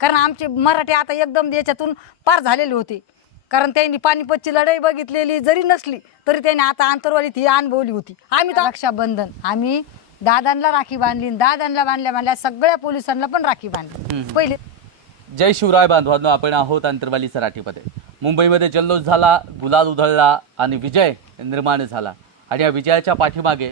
कारण आमचे मराठी आता एकदम याच्यातून पार झालेले होते. कारण त्यांनी पानिपतची लढाई बघितलेली जरी नसली तरी त्यांनी आता आंतरवालीत ही अनुभवली होती. आम्ही तर रक्षाबंधन. आम्ही दादांना राखी बांधली दादांना बांधल्या बांधल्या सगळ्या पोलिसांना पण राखी बांधली. पहिले जय शिवराय बांधवांनो आपण आहोत अंतरवाली सराठीमध्ये. मुंबईमध्ये जल्लोष झाला गुलाल उधळला आणि विजय निर्माण झाला. आणि या विजयाच्या पाठीमागे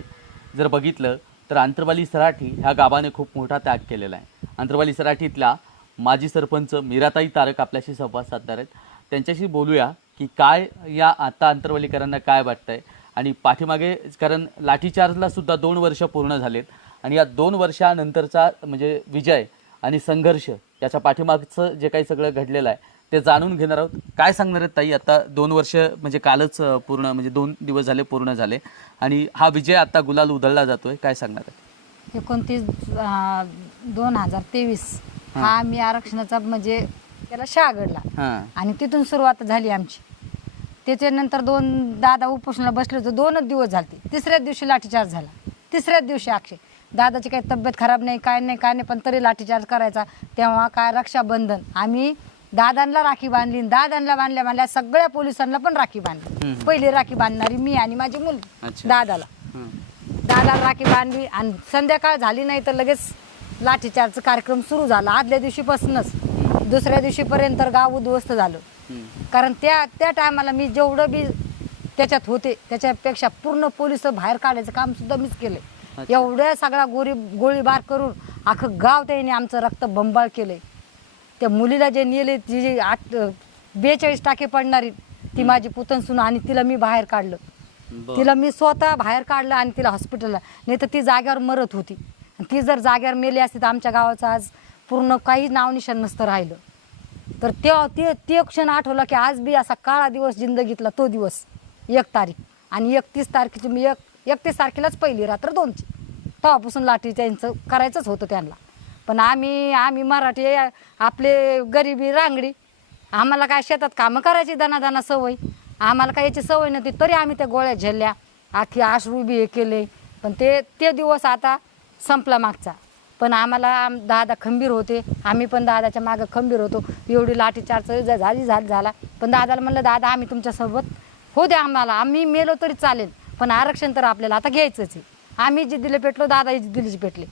जर बघितलं तर अंतरवाली सराठी ह्या गावाने खूप मोठा त्याग केलेला आहे. अंतरवाली सराठीतल्या माजी सरपंच मीराताई तारक आपल्याशी संवाद साधणार आहेत. त्यांच्याशी बोलूया की काय या आता आंतरवलीकरांना काय वाटतंय आणि पाठीमागे कारण लाठीचार्जला सुद्धा दोन वर्ष पूर्ण झालेत आणि या दोन वर्षानंतरचा म्हणजे विजय आणि संघर्ष याच्या पाठीमागचं जे काही सगळं घडलेलं आहे ते जाणून घेणार आहोत. काय सांगणार आहेत ताई? आता दोन वर्ष म्हणजे कालच पूर्ण म्हणजे दोन दिवस झाले पूर्ण झाले आणि हा विजय आता गुलाल उधळला जातोय. काय सांगणार आहे एकोणतीस दोन हजार तेवीस हा. आम्ही आरक्षणाचा म्हणजे त्याला शागडला आणि तिथून सुरुवात झाली आमची. त्याच्यानंतर दोन दादा उपोषणाला बसले होते दोनच दिवस झाले तिसऱ्याच दिवशी लाठीचार्ज झाला. तिसऱ्याच दिवशी अक्षय. दादाची काही तब्येत खराब नाही काय नाही काय नाही पण तरी लाठीचार्ज करायचा. तेव्हा काय रक्षाबंधन. आम्ही दादांना राखी बांधली दादांना बांधल्या बांधल्या सगळ्या पोलिसांना पण राखी बांधली. पहिली राखी बांधणारी मी आणि माझी मुलगी. दादाला. दादाला राखी बांधली आणि संध्याकाळ झाली नाही तर लगेच लाठीचार्जचा कार्यक्रम सुरू झाला. आदल्या दिवशीपासूनच. दुसऱ्या दिवशीपर्यंत गाव उद्ध्वस्त झालं. कारण त्या त्या टायमाला मी जेवढं बी त्याच्यात होते त्याच्यापेक्षा पूर्ण पोलीस बाहेर काढायचं काम सुद्धा मीच केलंय. अच्छा. एवढ्या सगळा गोळी गोळीबार करून अख्खं गाव त्याने आमचं रक्त बंबाळ केलंय. त्या मुलीला जे नेले जी जी आठ बेचाळीस टाके पडणारी ती माझी पुतण सुन आणि तिला मी बाहेर काढलं. तिला मी स्वतः बाहेर काढलं आणि तिला हॉस्पिटलला नाही तर ती जाग्यावर मरत होती. ती जर जाग्यावर मेली असती तर आमच्या गावाचं आज पूर्ण काही नावनिशाण नसतं राहिलं. तर तेव्हा ते ते क्षण आठवला की आज बी असा काळा दिवस जिंदगीतला तो दिवस एक तारीख. आणि एकतीस तारखेची मी एक एकतीस तारखेलाच पहिली रात्र दोनची. तेव्हापासून लाठी त्यांचं करायचंच होतं त्यांना. पण आम्ही आम्ही मराठी आपले गरिबी रांगडी आम्हाला काय शेतात कामं करायची दनादाना सवय आम्हाला काय याची सवय नव्हती तरी आम्ही त्या गोळ्या झेलल्या. आखी आश्रू बी हे केले. पण ते ते दिवस आता संपला मागचा. पण आम्हाला आम- दादा खंबीर होते. आम्ही पण दादाच्या मागं खंबीर होतो. एवढी लाठीचार्ज झाली झाली झाला. पण दादाला म्हणलं दादा आम्ही तुमच्यासोबत हो द्या आम्हाला. आम्ही मेलो तरी चालेल. पण आरक्षण तर आपल्याला आता घ्यायचंच आहे. आम्ही जी पेटलो दादा जिद्दीला दिलीच पेटले.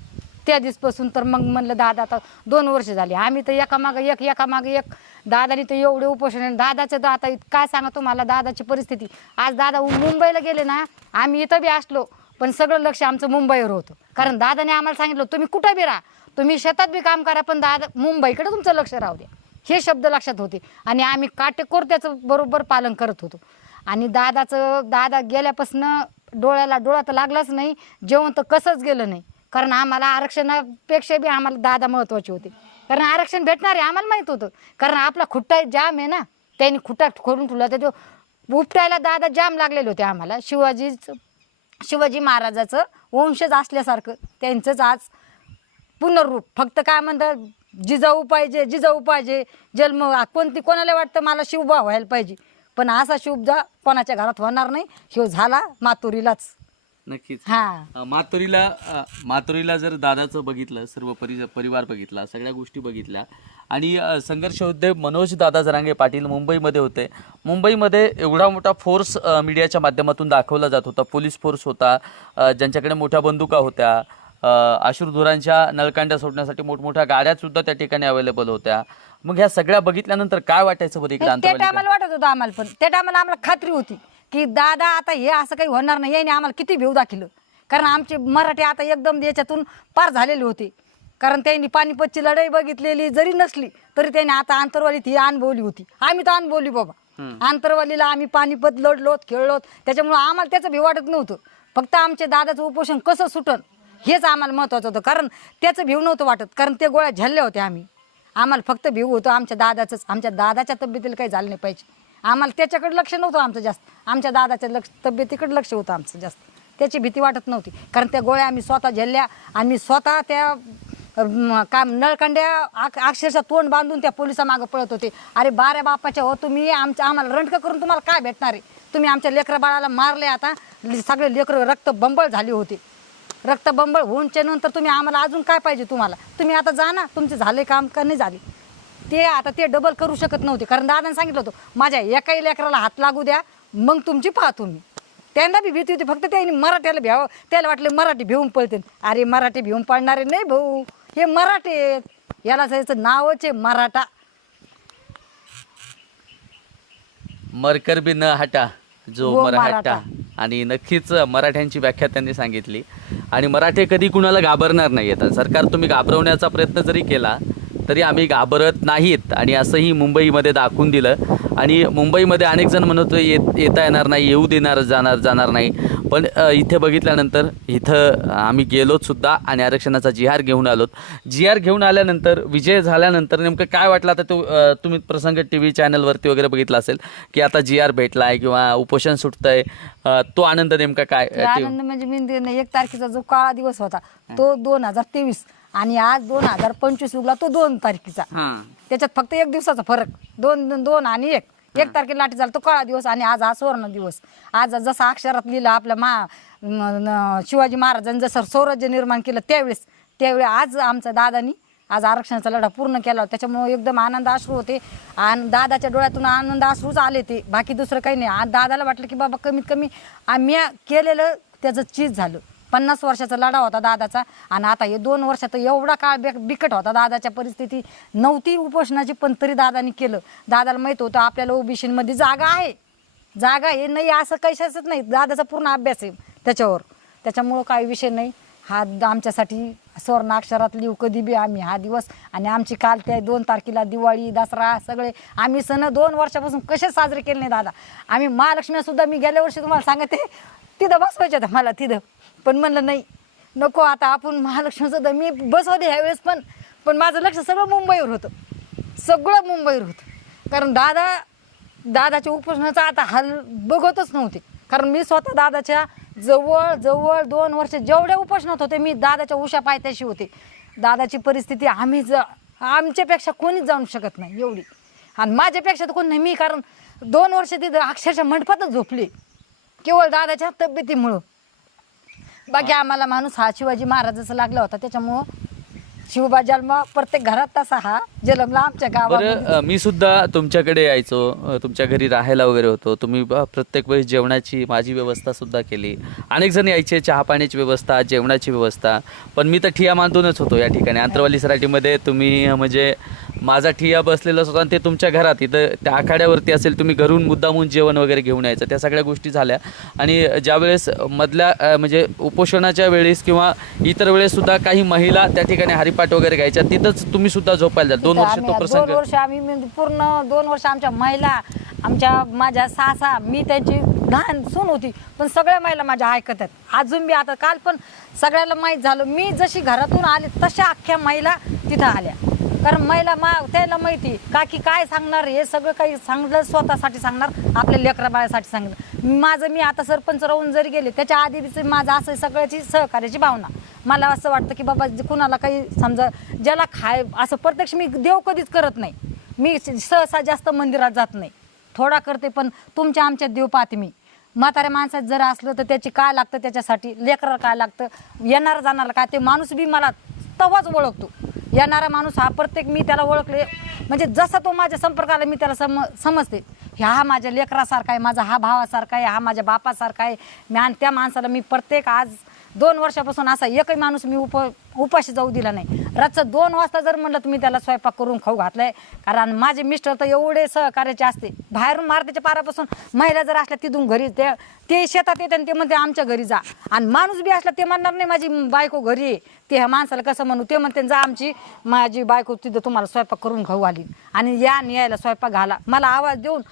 त्या दिवसपासून तर मग म्हणलं दादा आता दोन वर्ष झाली. आम्ही तर एकामागं एक एकामागं एक. दादानी तर एवढे उपोषण दादाचं तर आता इत- काय सांगा तुम्हाला? दादाची परिस्थिती. आज दादा मुंबईला गेले ना आम्ही इथं बी असलो. पण सगळं लक्ष आमचं मुंबईवर होतं. कारण दादाने आम्हाला सांगितलं तुम्ही कुठं बी राहा. तुम्ही शेतात बी काम करा पण दादा मुंबईकडे तुमचं लक्ष राहू द्या. हे शब्द लक्षात होते. आणि आम्ही काटेकोर त्याचं बरोबर पालन करत होतो. आणि दादाचं दादा गेल्यापासून डोळ्याला डोळा तर लागलाच नाही जेवण तर कसंच गेलं नाही. कारण आम्हाला आरक्षणापेक्षा बी आम्हाला दादा महत्त्वाचे होते. कारण आरक्षण भेटणार आहे आम्हाला माहीत होतं. कारण आपला खुट्टा जाम आहे ना. त्यांनी खुट्टा खोडून ठेवला त्याच्या उपटायला दादा जाम लागलेले होते आम्हाला. शिवाजीचं शिवाजी महाराजाचं वंशज असल्यासारखं त्यांचंच आज पुनर्रूप. फक्त काय म्हणतात जिजाऊ पाहिजे जिजाऊ पाहिजे जन्म कोणती कोणाला वाटतं मला शिवबा व्हायला पाहिजे? पण असा शिवजा कोणाच्या घरात होणार नाही. शिव झाला मातुरीलाच. नक्कीच. हां. अ, मातोरीला अ, मातोरीला जर दादाचं बघितलं सर्व परि परिवार बघितला सगळ्या गोष्टी बघितल्या आणि अ, संघर्ष उद्योग मनोज दादा जरांगे पाटील मुंबईमध्ये होते. मुंबईमध्ये एवढा मोठा फोर्स अ, मीडियाच्या माध्यमातून दाखवला जात होता. पोलीस फोर्स होता अ, ज्यांच्याकडे मोठ्या बंदुका होत्या अ, अश्रुधुरांच्या नळकांड्या सोडण्यासाठी मोठमोठ्या गाड्या सुद्धा त्या ठिकाणी अवेलेबल होत्या. मग ह्या सगळ्या बघितल्यानंतर काय वाटायचं बरं इकडे त्या? टायमाला वाटत होतं आम्हाला पण. त्या टायमाला आम्हाला खात्री होती. की दादा आता हे असं काही होणार नाही याने आम्हाला किती भिव दाखिलं. कारण आमचे मराठी आता एकदम याच्यातून पार झालेले होते. कारण त्यांनी पानिपतची लढाई बघितलेली जरी नसली तरी त्यांनी आता आंतरवालीत ही अनुभवली होती. आम्ही तर अनुभवली बाबा. आंतरवालीला आम्ही पानिपत लढलोत खेळलोत त्याच्यामुळं आम्हाला त्याचं भिव वाटत नव्हतं. फक्त आमचे दादाचं उपोषण कसं सुटन हेच आम्हाला महत्त्वाचं होतं. कारण त्याचं भिव नव्हतं वाटत कारण ते गोळ्या झल्ल्या होत्या आम्ही. आम्हाला फक्त भिव होतं आमच्या दादाचंच आमच्या दादाच्या तब्येतीला काही झालं नाही पाहिजे. आम्हाला त्याच्याकडे लक्ष नव्हतं आमचं जास्त. आमच्या दादाच्या लक्ष तब्येतीकडे लक्ष होतं आमचं जास्त. त्याची भीती वाटत नव्हती. कारण त्या गोळ्या आम्ही स्वतः झेलल्या आणि मी स्वतः त्या काम नळकंड्या आक अक्षरशः तोंड बांधून त्या पोलिसामागं पळत होते. अरे बाऱ्या बापाच्या हो तुम्ही आमच्या आम्हाला रंटकं करून तुम्हाला काय भेटणार आहे? तुम्ही आमच्या लेकरं बाळाला मारले आता सगळे लेकरं रक्त बंबळ झाली होती. रक्त बंबळ होऊनच्या नंतर तुम्ही आम्हाला अजून काय पाहिजे तुम्हाला? तुम्ही आता जा ना तुमचे झाले काम का नाही झाले? ते आता ते डबल करू शकत नव्हते. कारण दादाने सांगितलं होतं माझ्या एकाही लेकराला हात लागू द्या मग तुमची पाहतो मी. त्यांना बी भीती होती फक्त त्यांनी मराठ्याला भ्यावं. त्याला वाटलं मराठी भिवून पळते अरे मराठी भिवून पळणारे नाही भाऊ हे मराठी आहेत. याला त्याचं नावच आहे मराठा. मरकर बी न हटा जो वो मराठा. मराठा. आणि नक्कीच मराठ्यांची व्याख्या त्यांनी सांगितली. आणि मराठे कधी कुणाला घाबरणार नाही आहेत सरकार तुम्ही घाबरवण्याचा प्रयत्न जरी केला तरी आम्ही घाबरत नाहीत. आणि असंही मुंबईमध्ये दाखवून दिलं. आणि मुंबईमध्ये अनेक जण म्हणत होते, येत येता येणार नाही येऊ देणार जाणार जाणार नाही. पण इथे बघितल्यानंतर इथं आम्ही गेलोत सुद्धा आणि आरक्षणाचा जी आर घेऊन आलोत. जी आर घेऊन आल्यानंतर विजय झाल्यानंतर नेमकं काय वाटलं? आता तो तुम्ही प्रसंग टी व्ही चॅनलवरती वगैरे बघितला असेल की आता जी आर भेटला आहे किंवा उपोषण सुटतंय. तो आनंद नेमका काय? आनंद म्हणजे मी एक तारखेचा जो काळा दिवस होता तो दोन हजार तेवीस. आणि आज दोन हजार पंचवीस उगला तो दोन तारखेचा. हां. त्याच्यात फक्त एक दिवसाचा फरक. दोन दोन आणि एक. एक तारखेला लाठी झाला तो काळा दिवस आणि आज हा सुवर्ण दिवस. आज जसा अक्षरात लिहिलं आपल्या मा न- न- शिवाजी महाराजांनी जसं स्वराज्य निर्माण केलं त्यावेळेस. त्यावेळी आज आमच्या दादानी आज आरक्षणाचा लढा पूर्ण केला. त्याच्यामुळे एकदम आनंद अश्रू होते. आणि दादाच्या डोळ्यातून आनंद अश्रूच आले ते. बाकी दुसरं काही नाही. आज दादाला वाटलं की बाबा कमीत कमी आम्ही केलेलं त्याचं चीज झालं. पन्नास वर्षाचा लढा होता दादाचा. आणि आता हे दोन वर्षात एवढा काळ बे बिकट होता दादाच्या परिस्थिती. नव्हती उपोषणाची पण तरी दादानी केलं. दादाला माहीत होतं आपल्याला ओबीसीमध्ये जागा आहे. जागा हे नाही असं कशाचंच नाही. दादाचा पूर्ण अभ्यास आहे त्याच्यावर. त्याच्यामुळं काही विषय नाही. हा द- आमच्यासाठी स्वर्ण अक्षरात लिहू कधी बी आम्ही हा दिवस. आणि आमची काल त्या दोन तारखेला दिवाळी दसरा सगळे. आम्ही सण दोन वर्षापासून कसे साजरे केले नाही दादा. आम्ही महालक्ष्मीसुद्धा मी गेल्या वर्षी तुम्हाला सांगते तिथं बसवायच्या होत्या मला तिथं. पण म्हणलं नाही नको आता आपण महालक्ष्मीचं तर मी बसवते ह्यावेळेस पण पण माझं लक्ष सगळं मुंबईवर होतं. सगळं मुंबईवर होतं. कारण दादा दादाच्या उपोषणाचा आता हाल बघतच नव्हते. कारण मी स्वतः दादाच्या जवळ जवळ दोन वर्ष जेवढ्या उपोषणात होते मी दादाच्या उषा पायथ्याशी होते. दादाची परिस्थिती आम्ही ज आमच्यापेक्षा कोणीच जाणू शकत नाही एवढी. आणि माझ्यापेक्षा तर कोण नाही मी कारण दोन वर्ष तिथं अक्षरशः मंडपातच झोपले. केवळ दादाच्या तब्येतीमुळं. बाकी आम्हाला माणूस हा शिवाजी महाराजाचा लागला होता त्याच्यामुळं शिवबा जन्म प्रत्येक घरात तसा हा जन्मला आमच्या गावामध्ये. बरं अ, मी सुद्धा तुमच्याकडे यायचो अ, तुमच्या घरी राहायला वगैरे होतो. तुम्ही ब- प्रत्येक वेळेस जेवणाची माझी व्यवस्था सुद्धा केली. अनेक जण यायचे चहा पाण्याची व्यवस्था जेवणाची व्यवस्था. पण मी तर ठिया मानूनच होतो या ठिकाणी. आंतरवाली सराटीमध्ये तुम्ही अ, म्हणजे माझा ठिया बसलेलाच होता आणि ते तुमच्या घरात इथं त्या आखाड्यावरती असेल तुम्ही घरून मुद्दामून जेवण वगैरे घेऊन यायचं. त्या सगळ्या गोष्टी झाल्या. आणि ज्यावेळेस मधल्या म्हणजे उपोषणाच्या वेळेस किंवा इतर वेळेस सुद्धा काही महिला त्या ठिकाणी हरिपाठ वगैरे घ्यायच्या तिथंच तुम्ही सुद्धा झोपायला जाल. दोन वर्ष तो दोन प्रसंग वर्ष आम्ही म्हणजे पूर्ण दोन वर्ष आमच्या महिला आमच्या माझ्या सासा मी त्यांची लहान सून होती. पण सगळ्या महिला माझ्या ऐकत आहेत. अजून बी आता काल पण सगळ्याला माहीत झालं. मी जशी घरातून आले तशा अख्ख्या महिला तिथं आल्या. कारण महिला मा त्याला माहिती काकी काय सांगणार हे सगळं काही सांगलं स्वतःसाठी सांगणार आपल्या लेकरा बाळासाठी सांगणार. माझं मी आता सरपंच राहून जरी गेले त्याच्या आधी माझं असं सगळ्याची सहकार्याची भावना. मला असं वाटतं की बाबा कुणाला काही समजा ज्याला खाय असं प्रत्यक्ष मी देव कधीच करत नाही. मी सहसा जास्त मंदिरात जात नाही. थोडा करते पण तुमच्या आमच्या देव पाहते मी. म्हाताऱ्या माणसात जर असलं तर त्याची काय लागतं त्याच्यासाठी? लेकरं काय लागतं? येणार जाणारा काय? ते माणूस बी मला तवाच ओळखतो. येणारा माणूस हा प्रत्येक मी त्याला ओळखले. म्हणजे जसा तो माझ्या संपर्काला मी त्याला सम समजते. ह्या हा माझ्या लेकरासारखा आहे माझा हा भावासारखा आहे हा माझ्या बापासारखा आहे. मी आणि त्या माणसाला मी प्रत्येक आज दोन वर्षापासून असा एकही माणूस मी उप उपाशी जाऊ दिला नाही. रातचं दोन वाजता जर म्हणलं तुम्ही त्याला स्वयंपाक करून खाऊ घातलाय कारण माझे मिस्टर तर एवढे सहकार्याचे असते. बाहेरून मारतेच्या पारापासून महिला जर असल्या तिथून घरी ते ते शेतात येते आणि ते म्हणते आमच्या घरी जा. आणि माणूस बी असला ते म्हणणार नाही माझी बायको घरी आहे. ते ह्या माणसाला कसं म्हणू? ते म्हणते जा आमची माझी बायको तिथं तुम्हाला स्वयंपाक करून खाऊ आली आणि या यायला स्वयंपाक घाला. मला आवाज देऊन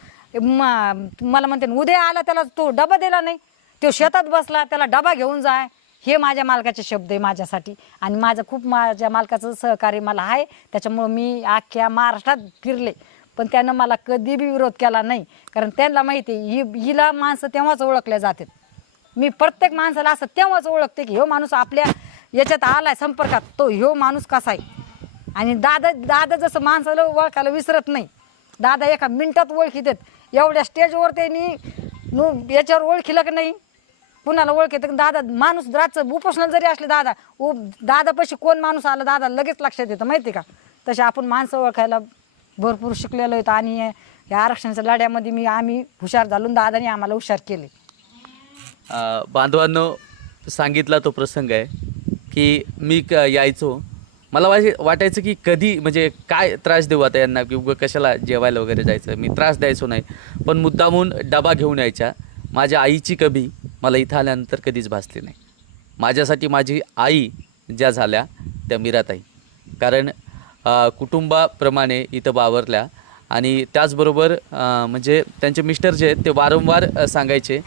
म- मला म्हणते उद्या आला त्याला तो डबा दिला नाही. तो शेतात बसला त्याला डबा घेऊन जाय. हे माझ्या मालकाचे शब्द आहे माझ्यासाठी. आणि माझं खूप माझ्या मालकाचं सहकार्य मला आहे. त्याच्यामुळं मी अख्ख्या महाराष्ट्रात फिरले. पण त्यानं मला कधी बी विरोध केला नाही. कारण त्यांना माहिती आहे ही हिला माणसं तेव्हाच ओळखल्या जातात. मी प्रत्येक माणसाला असं तेव्हाच ओळखते की ह्यो माणूस आपल्या याच्यात आलाय संपर्कात. तो ह्यो माणूस कसा आहे? आणि दादा दादा जसं माणसाला ओळखायला विसरत नाही. दादा एका मिनटात ओळखी देत एवढ्या स्टेजवर त्यांनी नु याच्यावर ओळखीलं की नाही. कुणाला ओळखेत दादा माणूस रातचं उपोषण जरी असले दादा उ दादापाशी कोण माणूस आला दादा लगेच लक्षात येतं माहिती का? तसे आपण माणसं ओळखायला भरपूर शिकलेलो आहेत आणि या आरक्षणाच्या लढ्यामध्ये मी आम्ही हुशार झालो दादाने आम्हाला हुशार केले. बांधवांनो सांगितला तो प्रसंग आहे की मी क यायचो. मला वाटे वाटायचं की कधी म्हणजे काय त्रास देऊ आता यांना? की उगं कशाला जेवायला वगैरे जायचं? मी त्रास द्यायचो नाही. पण मुद्दामून डबा घेऊन यायच्या. माझ्या आईची कभी मला इथं आल्यानंतर कधीच भासली नाही. माझ्यासाठी माझी आई ज्या झाल्या त्या मीराताई. कारण कुटुंबाप्रमाणे इथं वावरल्या आणि त्याचबरोबर म्हणजे त्यांचे मिस्टर जे आहेत ते वारंवार सांगायचे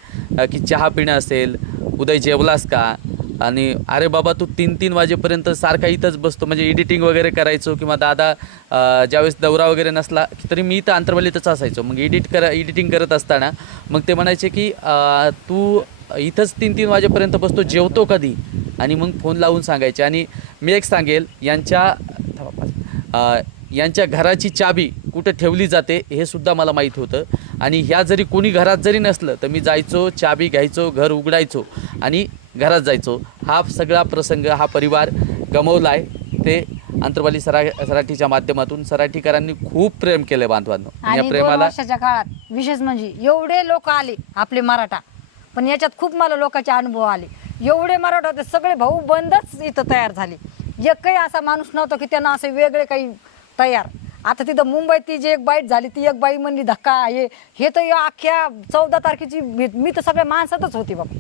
की चहा पिणं असेल उदय जेवलास का? आणि अरे बाबा तू तीन तीन वाजेपर्यंत सारखा इथंच बसतो. म्हणजे एडिटिंग वगैरे करायचो किंवा दादा ज्यावेळेस दौरा वगैरे नसला की तरी मी इथं अंतर्वलीतच असायचो. मग एडिट करा एडिटिंग करत असताना मग ते म्हणायचे की तू इथंच तीन तीन वाजेपर्यंत बसतो जेवतो कधी? आणि मग फोन लावून सांगायचे. आणि मी एक सांगेल यांच्या यांच्या घराची चाबी कुठं ठेवली जाते हे सुद्धा मला माहीत होतं. आणि ह्या जरी कोणी घरात जरी नसलं तर मी जायचो चाबी घ्यायचो घर उघडायचो आणि घरात जायचो. हा सगळा प्रसंग हा परिवार गमवला आहे ते अंतर्वाली सरा सराठीच्या माध्यमातून सराठीकरांनी खूप प्रेम केलं बांधवांनो. या प्रेमाला काळात विशेष म्हणजे एवढे लोक आले आपले मराठा. पण याच्यात खूप मला लोकांचे अनुभव आले. एवढे मराठा होते सगळे भाऊ बंदच इथं तयार झाले. एकही असा माणूस नव्हता की त्यांना असे वेगळे काही तयार. आता तिथं मुंबईत ती जी एक बाईट झाली ती एक बाई म्हणली धक्का आहे हे तर या अख्ख्या चौदा तारखेची मी मी तर सगळ्या माणसातच होती बाबा.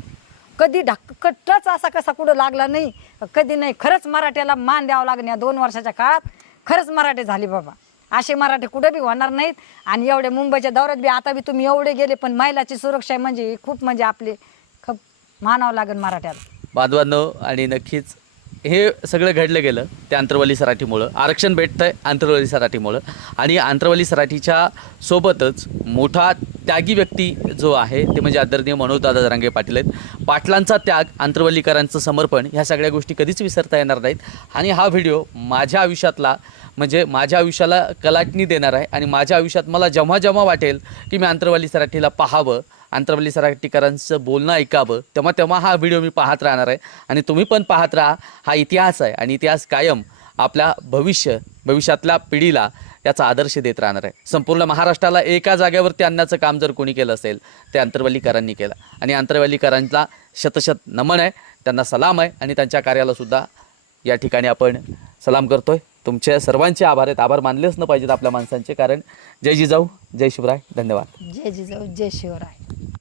कधी ढक्कटच असा कसा कुठं लागला नाही. कधी नाही खरंच मराठ्याला मान द्यावं लागेल या दोन वर्षाच्या काळात खरंच मराठे झाले बाबा. असे मराठे कुठे बी होणार नाहीत. आणि एवढे मुंबईच्या दौऱ्यात बी आता बी तुम्ही एवढे गेले पण महिलाची सुरक्षा म्हणजे खूप म्हणजे आपले खूप मानावं लागेल मराठ्याला. बांधवांनो आणि नक्कीच हे सगळं घडलं गेलं त्या आंतरवाली सराठीमुळं. आरक्षण भेटतं आहे आंतरवाली सराठीमुळं. आणि आंतरवाली सराठीच्या सोबतच मोठा त्यागी व्यक्ती जो आहे ते म्हणजे आदरणीय मनोजदादा जरांगे पाटील आहेत. पाटलांचा त्याग आंतरवलीकरांचं समर्पण ह्या सगळ्या गोष्टी कधीच विसरता येणार नाहीत. आणि हा व्हिडिओ माझ्या आयुष्यातला म्हणजे माझ्या आयुष्याला कलाटणी देणार आहे. आणि माझ्या आयुष्यात मला जेव्हा जेव्हा वाटेल की मी आंतरवली सराठीला पाहावं आंतरवल्ली सराठीकरांचं बोलणं ऐकावं तेव्हा तेव्हा हा व्हिडिओ मी पाहत राहणार आहे. आणि तुम्ही पण पाहत राहा. हा इतिहास आहे आणि इतिहास कायम आपल्या भविष्य भविष्यातल्या पिढीला याचा आदर्श देत राहणार आहे. संपूर्ण महाराष्ट्राला एका जागेवरती आणण्याचं काम जर कोणी केलं असेल ते आंतरवालीकरांनी केलं. आणि आंतरवालीकरांचा शतशत नमन आहे त्यांना सलाम आहे आणि त्यांच्या कार्यालासुद्धा या ठिकाणी आपण सलाम करतोय. तुमचे सर्वांचे आभार आहेत. आभार मानलेच न पाहिजेत आपल्या माणसांचे कारण जय जिजाऊ जय शिवराय. धन्यवाद. जय जिजाऊ जय शिवराय.